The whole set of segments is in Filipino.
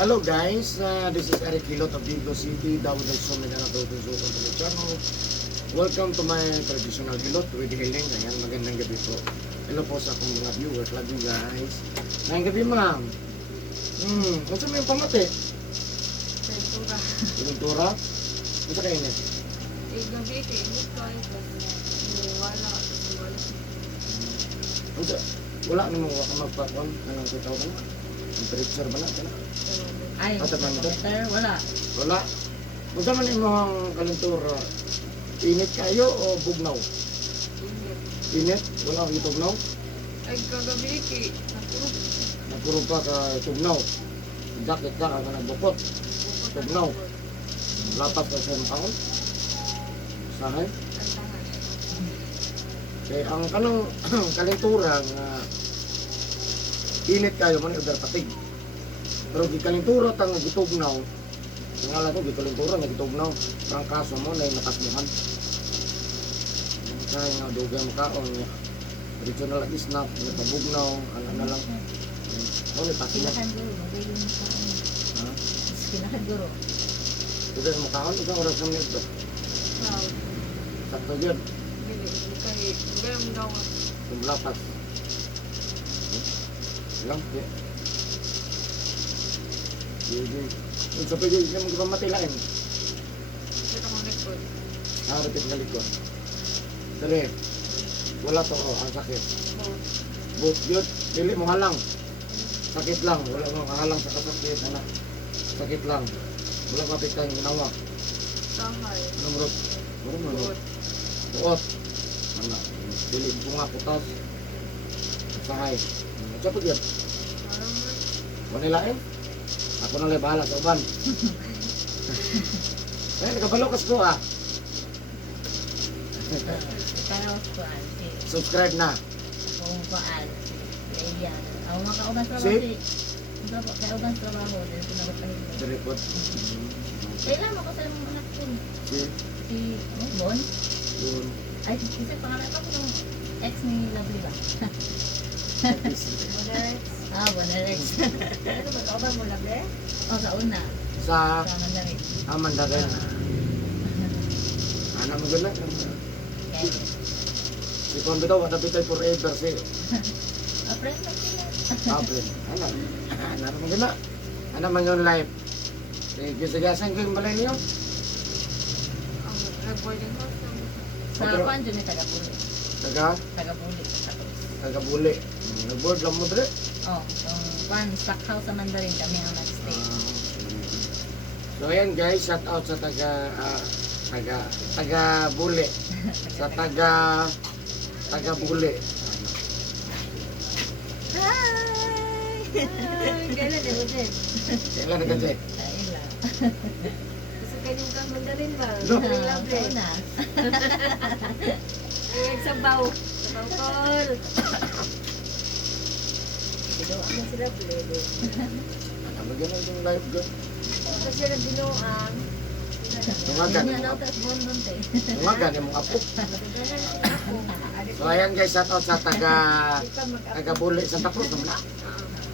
Hello guys, this is Eric Hilot of Vigo City, Davao del Sur, Mindanao, Luzon, to my channel. Welcome to my traditional Hilot with healing. Ayan, magandang gabi po. Hello po sa akong mga viewers. Love you guys. Ngayong gabi ma'am. Kung mo yung pamati? Ventura. Pinuntura? Kung sa kayo niya? Gabi kayo, hindi ko ay wala. Wala namang waka magpapon. Anong tutaw ka na? Temperature ba na? Ay, Thermometer? wala. Wala. Kung saan man yung kalentura, init kayo o bugnaw? Init? Wala kang itugnaw? Ay, kagabi kayo. Napuro pa ka tugnaw. Jacket ka ka nagbukot. Tugnaw. Lapat ka sa makaon. Sahay. Kaya ang kanang kalentura nga init kayo man udar patig. Pero gikalentura tang gitugnaw. Ngala ko gikalentura nga gitugnaw. Ang kaso mo na nakasmuhan. Kaya nga dugay mo kaon niya. Dito na lagi snap, napabugnaw, ano na lang. Oh, ni pati na. Kinakan guro, magayon mo sa ano. Ha? Kinakan guro. Dugay mo kaon, isang oras na minute ba? Wow. Sakto yun, Gili, kayo. Gayam daw. kumlapas. Lang, ya. Sige. Kung sa pwede, hindi mo gipamatilain. Ito kong record. Repeat na likod. Dali. Wala to, oh, ang sakit. But yun, dili mo halang. Sakit lang, wala mo halang sa kasakit, anak. Sakit lang. Wala mo apit kang ginawa. Sahay. Anong rot? Ano mo? Buot. Buot. Anak. Dili bunga putas. Sahay. Siya po yun. Wala Ako na lang bahala sa uban. Eh, nakabalok ko ah. Kaya ko an. Subscribe na. Kung paan. Ayan. Ako makauban sa Si? trabaho. Kaya uban sa trabaho. Dahil pinagpapahin ko. Direpot. Kailan mo ko sa mga anak ko. Si? Si Bon. Yun. Ay, kasi pangalan pa ko ng ex ni Lovely ba? Bonarex. Ano ba? Kauban mo lang eh? O, sa una. Sa Sa Mandarin. Mandarin. Anak mo gano'n. Kaya, Si Kondo daw, watapitay forever si friend lang sila. Kaprin. Anak mo gano'n. Anak man yung life. Sige, ko yung balay niyo. Ang nag-boarding house naman. Sa Pero- Kwan, dyan ay taga-Buli. Taga-buli. Taga-Buli. Nag-board lang mo dre. Oh, yung Kwan, stock house sa Mandarin kami ang nag-stay. So ayan guys, shout out sa taga-buli. Sa taga-buli. Hi! Kailan na din? Kailan na kasi? Ayun lang. Gusto kanyang kang mandarin ba? No. Ikaw na. Ay, sabaw. Sabaw call. Ito ang sila plebe. Ano ba gano'n yung live good? Kasi na binuang. Tumagan. Hindi na daw tas bondon te. Tumagan yung mga apo. So ayan guys, shout out sa taga-buli Santa Cruz naman na.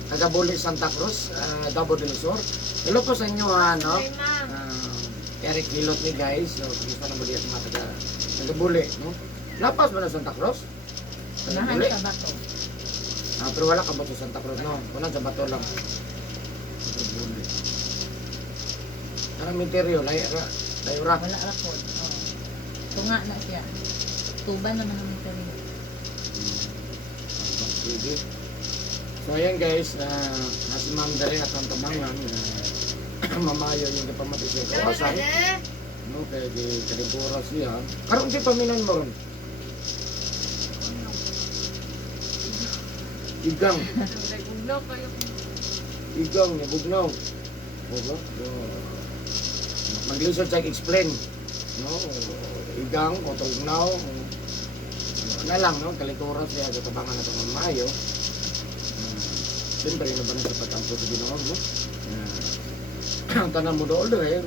Taga-buli Santa Cruz, Davao del Sur. Hello po sa inyo ano. Eric Hilot ni guys. So gusto na mo diyan mga taga-buli, no? Lapas ba na Santa Cruz? Unahan Taga-buli. sa bato. Pero wala ka ba sa Santa Cruz, no? Kuna sa bato lang. Taga-buli. Ang interior, layra. Wala rapod. Oh. Tunga na siya. Tuban naman ang interior. Sige. So ayan guys, nasi Mandarin at ang tabangan, mamayo yung kapamati sa kawasan. No, kaya di kalibura siya. Karoon di paminan mo ron. Igang. Nag-ugnaw kayo. Igang, nabugnaw. Ogo? Mag-listen check, explain. No, igang, o tugnaw. Na lang, no, kalikuran siya sa tabangan na itong mamayo. Siyempre, na ba na sa pagkampo sa ginoon, no? Ang tanan mo doon eh,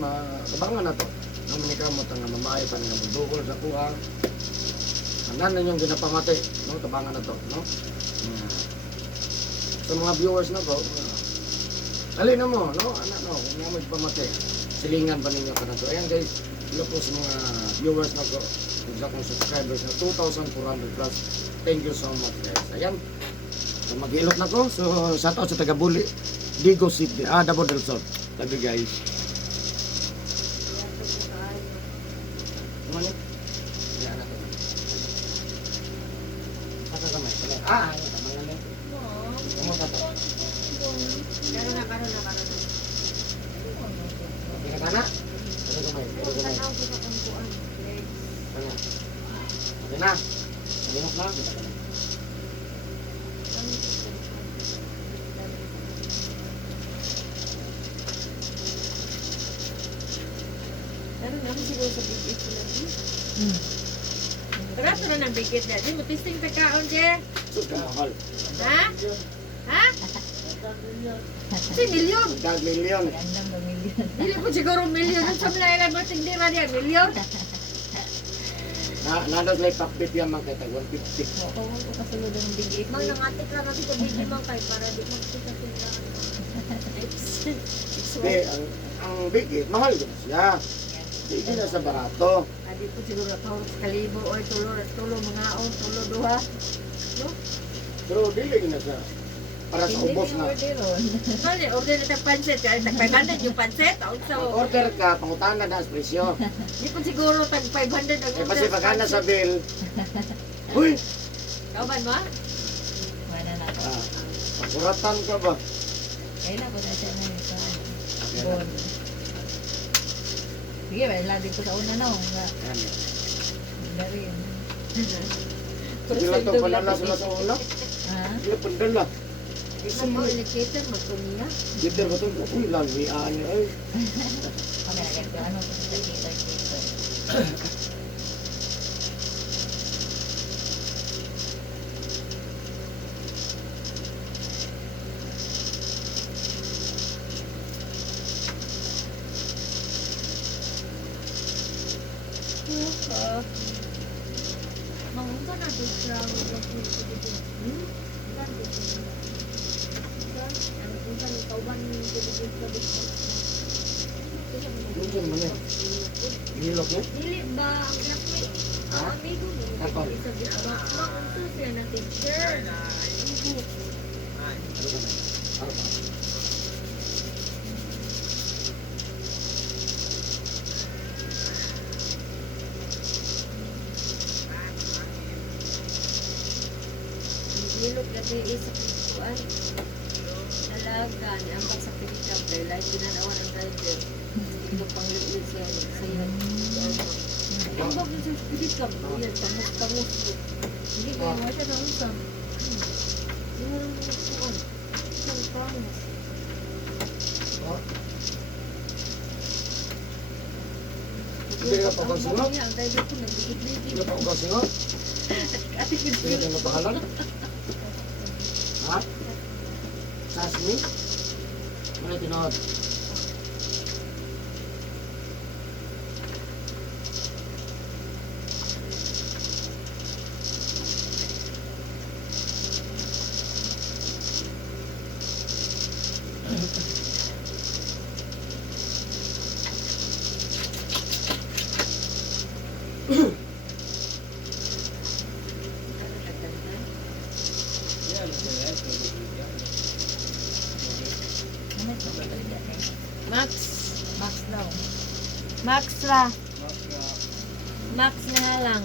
tabangan na to. Ang manikamot ang mamayo pa nga mudukol sa kuha. Anan na yung ginapamati, no? Tabangan na to, no? Sa mga viewers na to, Alin na mo, no? Anak no, kung nga magpamati. Silingan ba ninyo ka na to? Ayan guys, sila po sa mga viewers na ko, sa akong subscribers na 2,400 plus. Thank you so much guys. Ayan, so, mag-ilot na ko. So, shout out sa taga-Buli, Digo City, Davao del Sur. Tabi guys. Kumalit? Ayan na to. Asa kamay? Ano ka mga lang? Kumunta to. Karoon na. Hindi ka na? Ano kamay? Ano kamay? Tanaw ko sa kampuan. Ano? Okay na. Malimok na. Kita ka na. Meron naman siguro sa big ko lagi. Hmm. Barato na ng bigit na. Di mo testing pagkaon, Je. Sus ka mahal. Ha? Ha? Kasi milyon. Dag milyon. Gandang ba million? Dili po siguro milyon. Ang sa mga ilang birthing di man yan, milyon. Nados na ipakbit yan mga kita. 150. Oo, ko kasulod ng big 8. Mang nangatik lang natin sa bigit mang kay para di magkita sila. Hindi, ang big mahal din siya. Hindi na sa barato. Adi po siguro tawag sa kalibo o tulo mga on, tulo duha. Pero dili na siya. Para sa ubos na. Mali, order na tag pansit. Kaya tag 500 yung pansit. Taon sa Order ka, pangutana na sa presyo. di po siguro tag 500 ang Eh order. kasi pagka na sa bill, uy, Kauban mo? Wala na to. pagkuratan ka ba? Kailan ko na siya na sa bon. Sige, ba, lagi ko sa una no. Ayan. Dari. Hindi lang ito palala sila sa una. Ha? Hindi pandala. Isa mo, indicator, magkumiya. Dito ba ito? Uy, langiaan niya. Ay, Kami na ganito. Ano ko sa kita. Mangungka na ito sa mga dito. Saan dito? Saan? Ano kung saan kauban dito sa dito? Minsan man yan. Hilok niya. Dili ba ang lakmi? Ang amigo mo. Ako. Isa dito ba? Mangungka siya na teacher. Ano ka na? Ano ka? Nilog na tayo isa pintuan. Nalagan. Ang bang sa pinikap. Dahil lahat ginanawan ang driver. Ilo pang liit siya. Sayan. Ang bang sa pinikap. Yan. Tamus. Hindi ba yung siya na usap? Hindi mo lang pintuan. Isang tamus. Hindi ka pa konsingot? Ang driver ko nagdikit-dikit. Hindi ka pa konsingot? Ate Hindi pintuan. ka na pangalan? Ha? Sasmi? Ano tinawag? Ano ito? Max. Max daw. Max ra. Max na nga lang.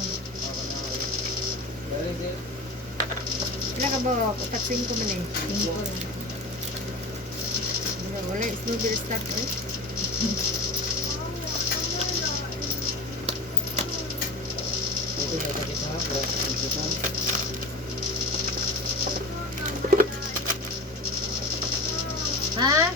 Wala ka ba? Taksin ko man eh. Tingko lang. Wala, snowball start eh. Ito na kita. Gracias kita. Ha?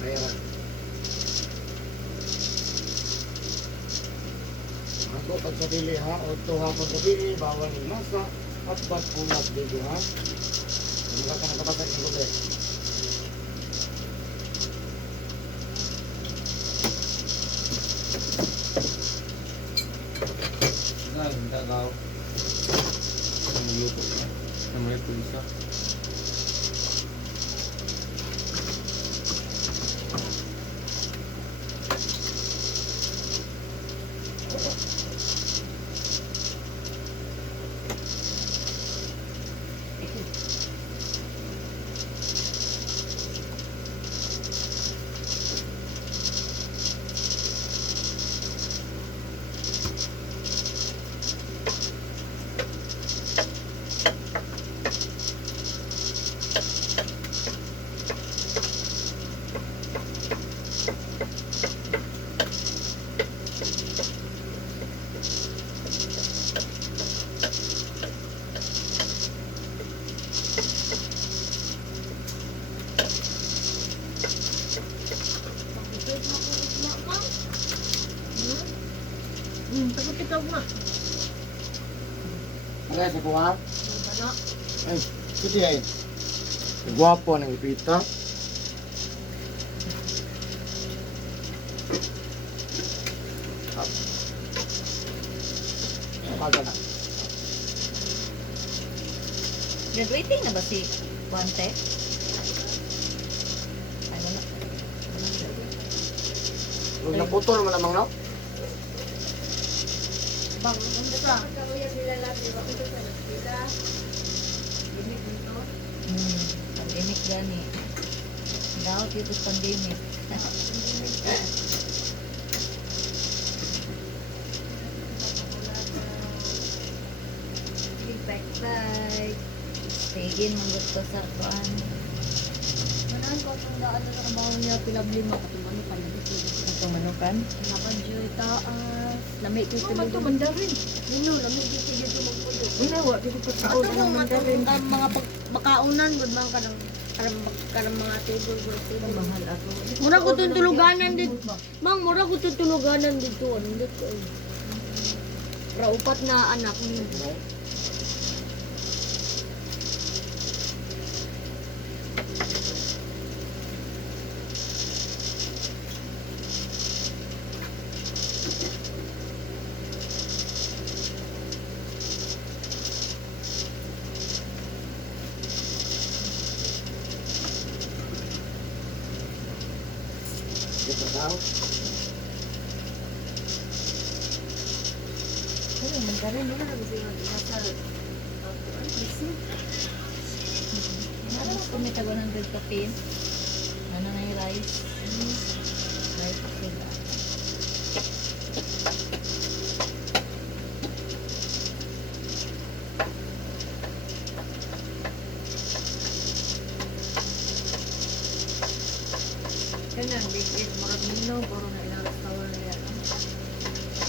Bayaran. Ako pag sa dili ha, o ito hapon sa dili, bawal ni masa, at bat punas dito ha. Ano ka nakabasa ng gabi? ka. Takot ikaw nga. Kaya sa kuha? Ano? Ay, kuti ay. Gwapo ng ipita. Kaga na. Graduating na ba si Juante? Ano na? Huwag naputol mo namang no? Bang, ano ka? Kakuya sila lahat, di ba? Ito sa sila. Limit nito. Pandemic gani. Daot ito pandemic. Bye. Stayin manggut ko sa kuan. Manahan ko itong daan na nakabawang niya pilablima katumano pa na dito. Ito manukan. Napadyoy taas. Lami ko ito. Ito mandarin. Nuno, lami dito dito magpuyo. Una wa dito ko sa Ato una kung mandarin. mga makaunan, good man ka ng karang mga table. Mahal ako. Mura ko itong tuluganan dito. Mang, mura ko itong tuluganan dito. Ano dito eh. Raupat na anak niyo. Dito daw. Ano mandarin? Ano na gusto yung inasal? Ano mas kumita 100 kapin? Ano na yung rice? Rice sila. Yan ang big murag nino, puro na ilang restaurant na yan.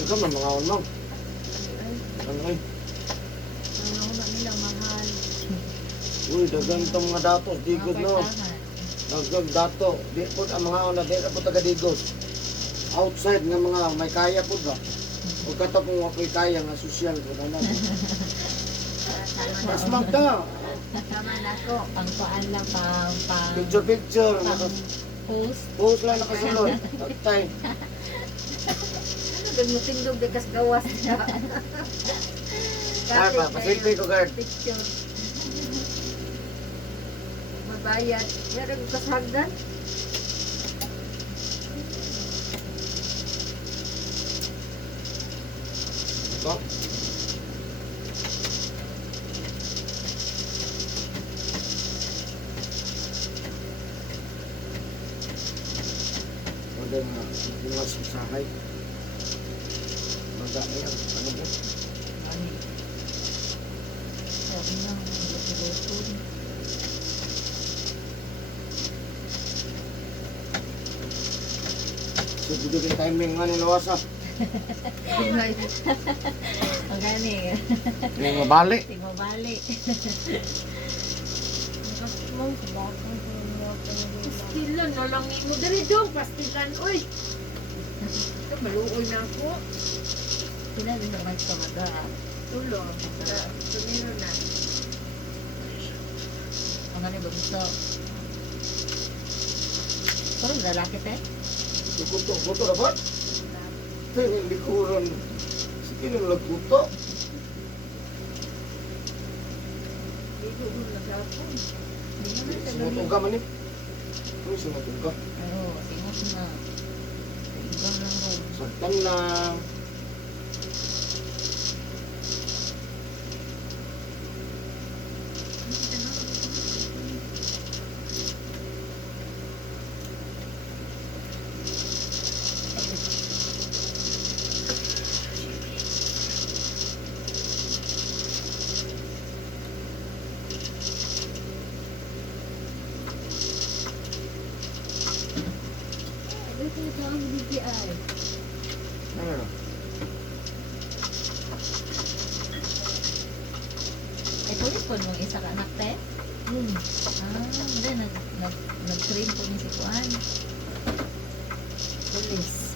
Ito man mga unong. Ano ay? Ano na nila mahal. Uy, dagan itong mga datos. Digod no. Apartahan. Dagang dato. Di po ang mga una. Di na po taga digod. Outside nga mga may kaya po ba? Huwag ka tapong ako'y kaya nga sosyal po na lang. Mas magka. Sama na ko. Pangkuan lang, pang Picture. post. Post lang nakasulod. Patay. Ano din mo tindog di kas gawas niya. Ay, pasilpi ko guard. Picture. Mabayad. Meron kas hagdan. Ito. Maganda nga. Iwas sa sahay. Maganda yan. Ano ba? Ani. Sabi nga, luto-luto. So, dito yung timing nga nilawasa. Ang gani. Yung mabali. Di mo bali. Pastilan na lang mo diri dong pastilan oy. Ito maluoy na ako. Sila din naman sa mga Tulo. Tumiro na. ang gani ba gusto. Pero lalaki te. Kuto na ba? Ito yung likuran. Sige nang nagkuto. Doon na gapon. Hindi mo na siya Sumutog ka man eh. Uy, sumutog ka. Oo, tingos na. Ikaw lang mo. Saktan lang. Ito ito ang BPI. Ano na? Ay, pulis po nung isa ka anak, te? Hindi, nag-train po ni si Juan. Pulis.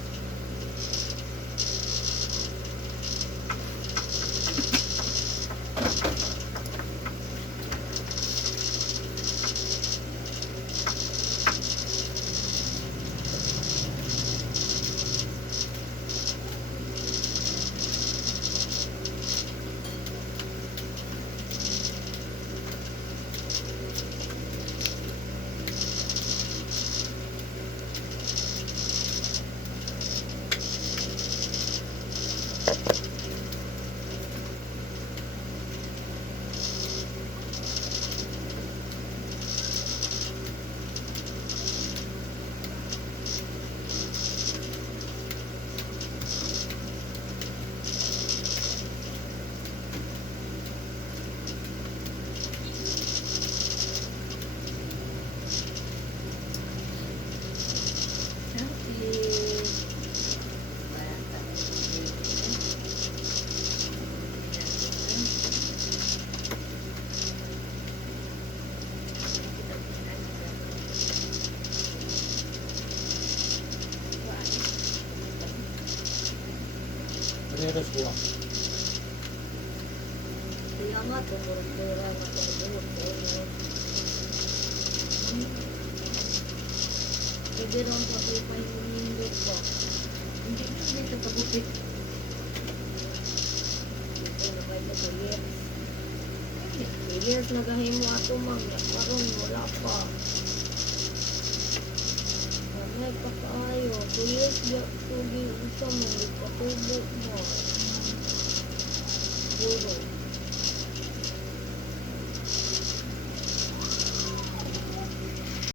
Paneros ko. Kaya nga, tumurang-tura na tumurang sa inyo. Pwede rin patipay mo nindot ko. Hindi na dito pagupit. Ito na kayo sa years. Years nagahimo ato mang karon wala pa. May pa kayo. 2 years diya tugi usa mo ipatubo mo. Puro.